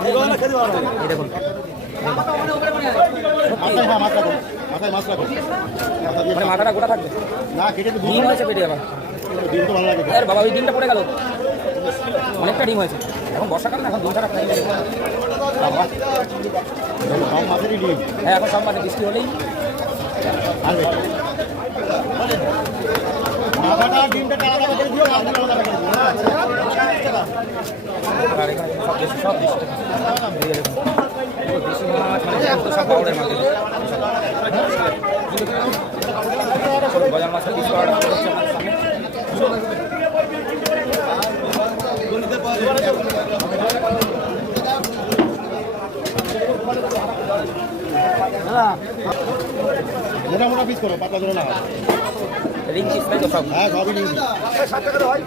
দেখুন মাথাটা গোটা থাকবে না কেটে তো ডিম হয়েছে পেটে আবার ডিম তো ভালো লাগে আরে বাবা ওই ডিমটা পড়ে গেল অনেকটা ডিম হয়েছে এখন বর্ষাকাল না এখন ডিম ছাড়া খাই সব মাছেরই ডিম হ্যাঁ এখন সব মাঝে বৃষ্টি হলেই মাথাটা ডিমটা আলাদা করে দিও মাছটা আলাদা করে দিও আর এখানে সব দেশি দেশি মাছ মানে সব পাউডার মাছ বাজার মাছের পিস পাওয়া হচ্ছে মোটা পিস করো পাতলা ধরো না রিং পিস তাই তো সব হ্যাঁ সবই ডিম 60 টাকা হয়